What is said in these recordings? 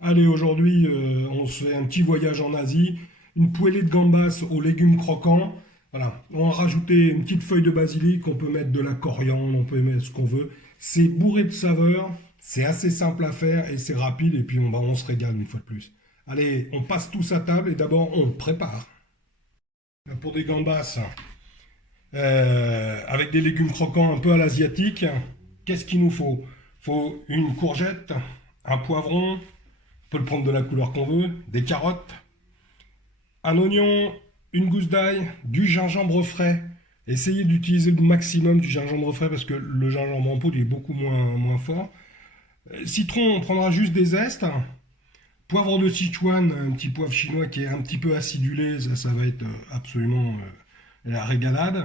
Allez, aujourd'hui, on se fait un petit voyage en Asie. Une poêlée de gambas aux légumes croquants. Voilà, on va rajouter une petite feuille de basilic. On peut mettre de la coriandre, on peut mettre ce qu'on veut. C'est bourré de saveurs. C'est assez simple à faire et c'est rapide. Et puis on se régale une fois de plus. Allez, on passe tous à table et d'abord on prépare. Pour des gambas avec des légumes croquants un peu à l'asiatique, qu'est-ce qu'il nous faut? Il faut une courgette, un poivron. On peut le prendre de la couleur qu'on veut, des carottes, un oignon, une gousse d'ail, du gingembre frais. Essayez d'utiliser le maximum du gingembre frais parce que le gingembre en poudre est beaucoup moins fort. Citron, on prendra juste des zestes. Poivre de Sichuan, un petit poivre chinois qui est un petit peu acidulé, ça va être absolument la régalade.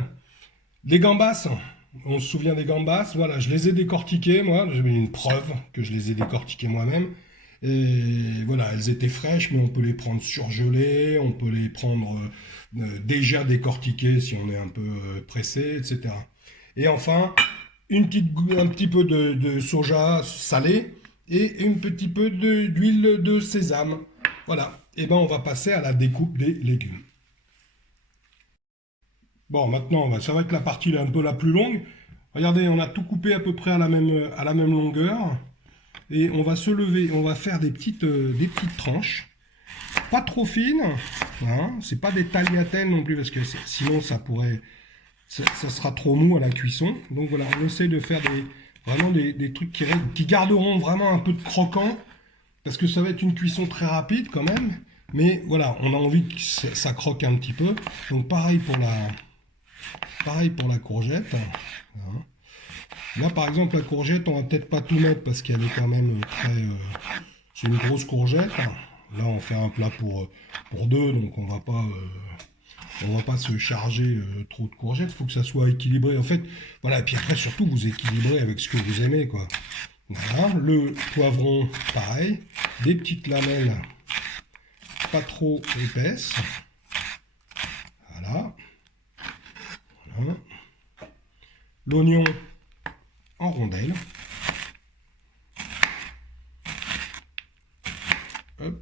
Les gambas, on se souvient des gambas, voilà, je les ai décortiquées, moi, j'ai une preuve que je les ai décortiquées moi-même. Et voilà, elles étaient fraîches, mais on peut les prendre surgelées, on peut les prendre déjà décortiquées si on est un peu pressé, etc. Et enfin, un petit peu de soja salé et un petit peu d'huile de sésame. Voilà, et ben on va passer à la découpe des légumes. Bon, maintenant, ça va être la partie un peu la plus longue. Regardez, on a tout coupé à peu près à la même longueur. Et on va se lever, on va faire des petites tranches. Pas trop fines, hein, c'est pas des tagliatelles non plus, parce que sinon ça sera trop mou à la cuisson. Donc voilà, on essaie de faire vraiment des trucs qui garderont vraiment un peu de croquant, parce que ça va être une cuisson très rapide quand même. Mais voilà, on a envie que ça croque un petit peu. Donc pareil pour la courgette. Hein. Là, par exemple, la courgette, on va peut-être pas tout mettre parce qu'elle est quand même c'est une grosse courgette. Là, on fait un plat pour deux, donc on va pas se charger trop de courgettes. Il faut que ça soit équilibré. En fait, voilà. Et puis après, surtout, vous équilibrez avec ce que vous aimez, quoi. Voilà. Le poivron, pareil. Des petites lamelles, pas trop épaisses. Voilà. Voilà. L'oignon en rondelles. Hop.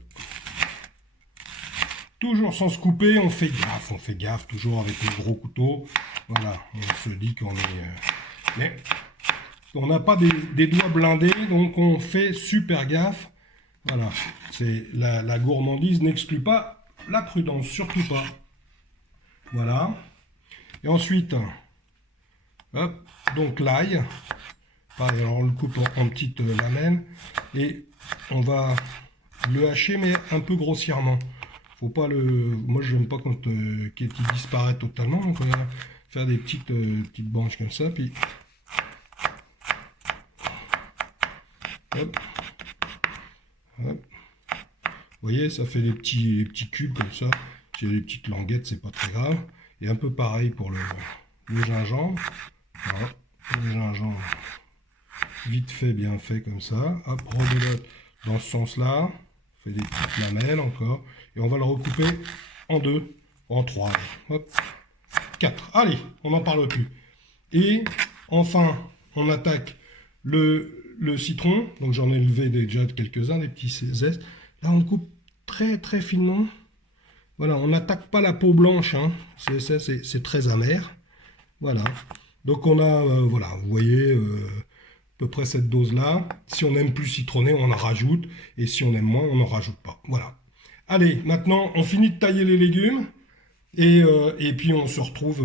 Toujours sans se couper, on fait gaffe, toujours avec le gros couteau. Voilà, on se dit qu'on est... mais on n'a pas des doigts blindés, donc on fait super gaffe. Voilà, c'est la gourmandise n'exclut pas la prudence, surtout pas. Voilà. Et ensuite, hop, donc l'ail. Pareil, alors on le coupe en petites lamelles. Et on va le hacher, mais un peu grossièrement. Faut pas moi je n'aime pas quand qu'il disparaît totalement, donc on va faire des petites branches comme ça, puis hop, hop. Vous voyez, ça fait des petits cubes comme ça. Si il y a des petites languettes, c'est pas très grave. Et un peu pareil pour le gingembre. Voilà, le gingembre vite fait, bien fait comme ça. Hop, rebelote dans ce sens-là. On fait des petites lamelles encore. Et on va le recouper en deux, en trois. Hop, quatre. Allez, on n'en parle plus. Et enfin, on attaque le citron. Donc j'en ai levé déjà quelques-uns, des petits zestes. Là, on coupe très très finement. Voilà, on n'attaque pas la peau blanche. Hein. C'est très amer. Voilà. Donc on a, voilà, vous voyez, à peu près cette dose-là. Si on aime plus citronné, on en rajoute. Et si on aime moins, on n'en rajoute pas. Voilà. Allez, maintenant, on finit de tailler les légumes. Et puis on se retrouve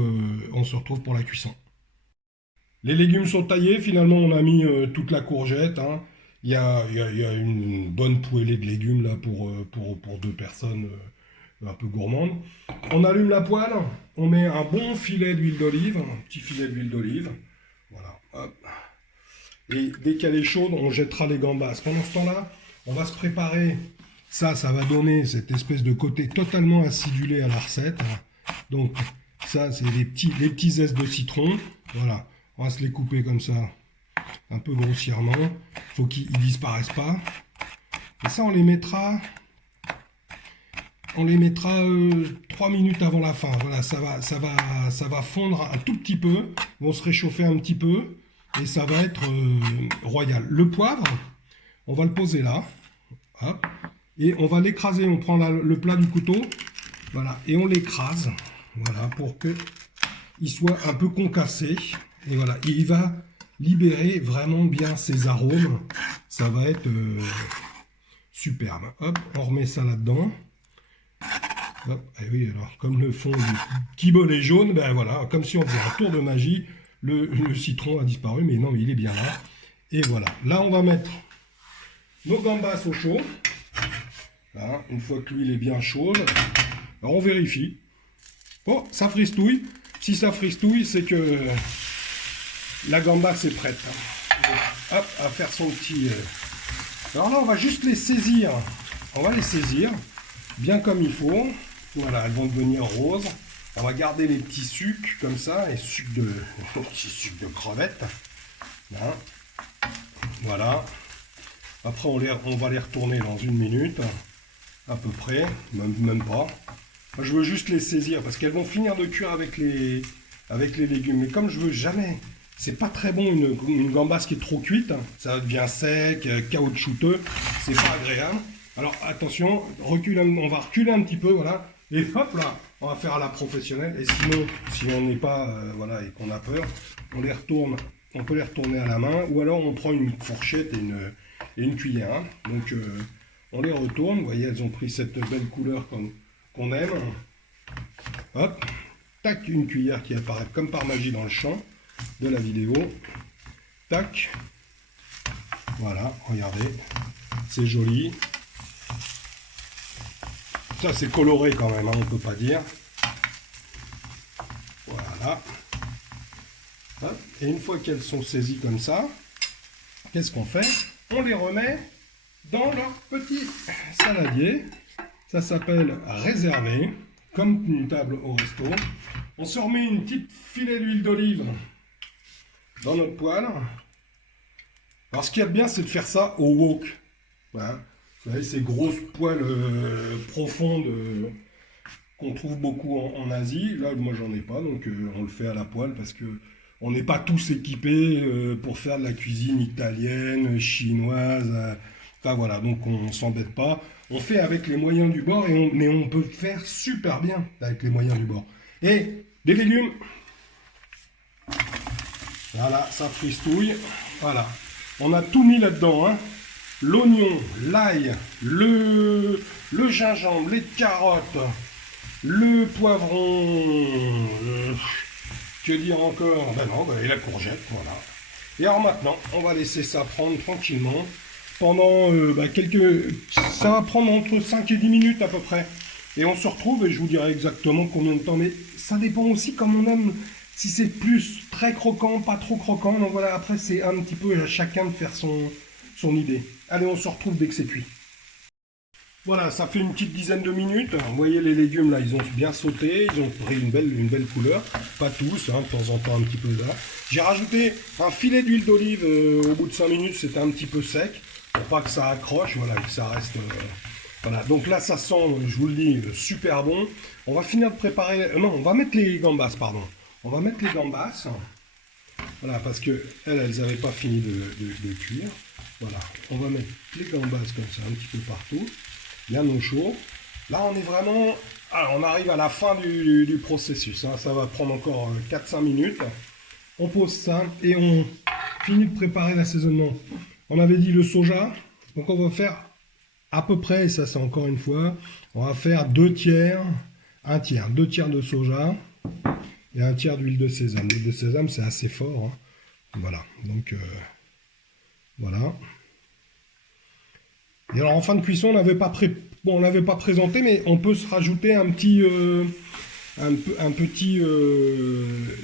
pour la cuisson. Les légumes sont taillés, finalement on a mis toute la courgette. Hein. Il y a une bonne poêlée de légumes là pour deux personnes un peu gourmandes. On allume la poêle, on met un bon filet d'huile d'olive, un petit filet d'huile d'olive. Voilà, hop. Et dès qu'elle est chaude, on jettera les gambas. Pendant ce temps-là, on va se préparer. Ça va donner cette espèce de côté totalement acidulé à la recette. Donc ça, c'est les petits zestes de citron. Voilà. On va se les couper comme ça, un peu grossièrement. Il faut qu'ils ne disparaissent pas. Et ça, on les mettra 3 minutes avant la fin. Voilà, ça va fondre un tout petit peu. Ils vont se réchauffer un petit peu. Et ça va être royal. Le poivre, on va le poser là. Hop. Et on va l'écraser. On prend le plat du couteau. Voilà. Et on l'écrase. Voilà. Pour qu'il soit un peu concassé. Et voilà. Et il va libérer vraiment bien ses arômes. Ça va être superbe. Hop. On remet ça là-dedans. Hop. Et oui, alors, comme le fond du petit bolet jaune, ben voilà. Comme si on faisait un tour de magie. Le citron a disparu. Mais non, il est bien là. Et voilà. Là, on va mettre nos gambas au chaud. Là, une fois que l'huile est bien chaude, alors on vérifie. Oh, ça fristouille. Si ça fristouille, c'est que la gambasse est prête. Hop, à faire son petit... Alors là, on va juste les saisir. On va les saisir bien comme il faut. Voilà, elles vont devenir roses. On va garder les petits sucs comme ça, les sucs de, petits sucs de crevettes. Hein. Voilà. Après, on va les retourner dans 1 minute. À peu près, même pas. Moi, je veux juste les saisir parce qu'elles vont finir de cuire avec les légumes. Mais comme je veux jamais, c'est pas très bon une gambasse qui est trop cuite. Ça devient sec, caoutchouteux. C'est pas agréable. Alors attention, on va reculer un petit peu, voilà. Et hop là, on va faire à la professionnelle. Et sinon, si on n'est pas, voilà, et qu'on a peur, on les retourne. On peut les retourner à la main, ou alors on prend une fourchette et une cuillère. Hein. Donc on les retourne, vous voyez, elles ont pris cette belle couleur qu'on aime. Hop, tac, une cuillère qui apparaît comme par magie dans le champ de la vidéo. Tac, voilà, regardez, c'est joli. Ça, c'est coloré quand même, hein, on ne peut pas dire. Voilà. Hop. Et une fois qu'elles sont saisies comme ça, qu'est-ce qu'on fait? On les remet dans leur petit saladier. Ça s'appelle réservé, comme une table au resto. On se remet une petite filet d'huile d'olive dans notre poêle. Alors ce qu'il y a de bien, c'est de faire ça au wok. Voilà. Vous savez, ces grosses poêles profondes qu'on trouve beaucoup en Asie. Là, moi, j'en ai pas, donc on le fait à la poêle parce que on n'est pas tous équipés pour faire de la cuisine italienne, chinoise. Enfin voilà, donc on s'embête pas. On fait avec les moyens du bord, mais on peut faire super bien avec les moyens du bord. Et des légumes. Voilà, ça fristouille. Voilà. On a tout mis là-dedans. Hein. L'oignon, l'ail, le gingembre, les carottes, le poivron, que dire encore? Ben non, et la courgette, voilà. Et alors maintenant, on va laisser ça prendre tranquillement pendant ça va prendre entre 5 et 10 minutes à peu près. Et on se retrouve et je vous dirai exactement combien de temps. Mais ça dépend aussi comme on aime. Si c'est plus très croquant, pas trop croquant. Donc voilà, après c'est un petit peu à chacun de faire son idée. Allez, on se retrouve dès que c'est cuit. Voilà, ça fait une petite dizaine de minutes. Vous voyez les légumes là, ils ont bien sauté, ils ont pris une belle couleur. Pas tous, hein, de temps en temps un petit peu là. J'ai rajouté un filet d'huile d'olive au bout de 5 minutes, c'était un petit peu sec. Pour pas que ça accroche, voilà, que ça reste... voilà, donc là ça sent, je vous le dis, super bon. On va finir de préparer... non, on va mettre les gambas, pardon. On va mettre les gambas. Voilà, parce que elles n'avaient pas fini de cuire. Voilà, on va mettre les gambas comme ça, un petit peu partout. Bien au chaud. Là, on est vraiment... Alors, on arrive à la fin du processus. Hein. Ça va prendre encore 4-5 minutes. On pose ça et on finit de préparer l'assaisonnement. On avait dit le soja. Donc, on va faire à peu près, et ça c'est encore une fois, on va faire 2 tiers, 1 tiers. 2 tiers de soja et 1 tiers d'huile de sésame. L'huile de sésame, c'est assez fort. Hein. Voilà. Donc, voilà. Et alors en fin de cuisson, on n'avait pas présenté, mais on peut se rajouter un petit,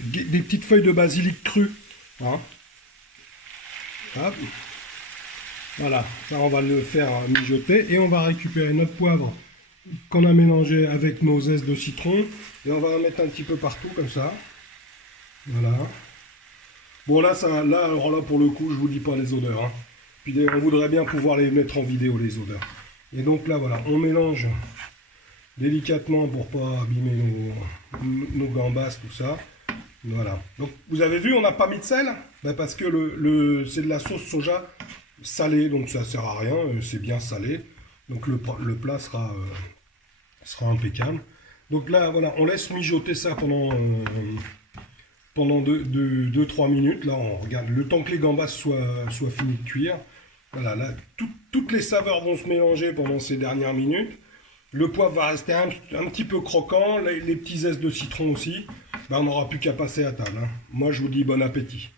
des petites feuilles de basilic crues. Hein. Hop. Voilà, ça on va le faire mijoter et on va récupérer notre poivre qu'on a mélangé avec nos zestes de citron et on va en mettre un petit peu partout comme ça. Voilà. Bon là, alors là pour le coup, je vous dis pas les odeurs. Hein. Puis on voudrait bien pouvoir les mettre en vidéo, les odeurs. Et donc là, voilà, on mélange délicatement pour pas abîmer nos gambas, tout ça. Voilà. Donc, vous avez vu, on n'a pas mis de sel, ben, parce que c'est de la sauce soja salée, donc ça sert à rien, c'est bien salé. Donc le plat sera impeccable. Donc là, voilà, on laisse mijoter ça pendant 2-3 minutes. Là, on regarde le temps que les gambas soient finis de cuire. Voilà, là, toutes les saveurs vont se mélanger pendant ces dernières minutes. Le poivre va rester un petit peu croquant, les petits zestes de citron aussi. Ben, on n'aura plus qu'à passer à table, hein. Moi, je vous dis bon appétit.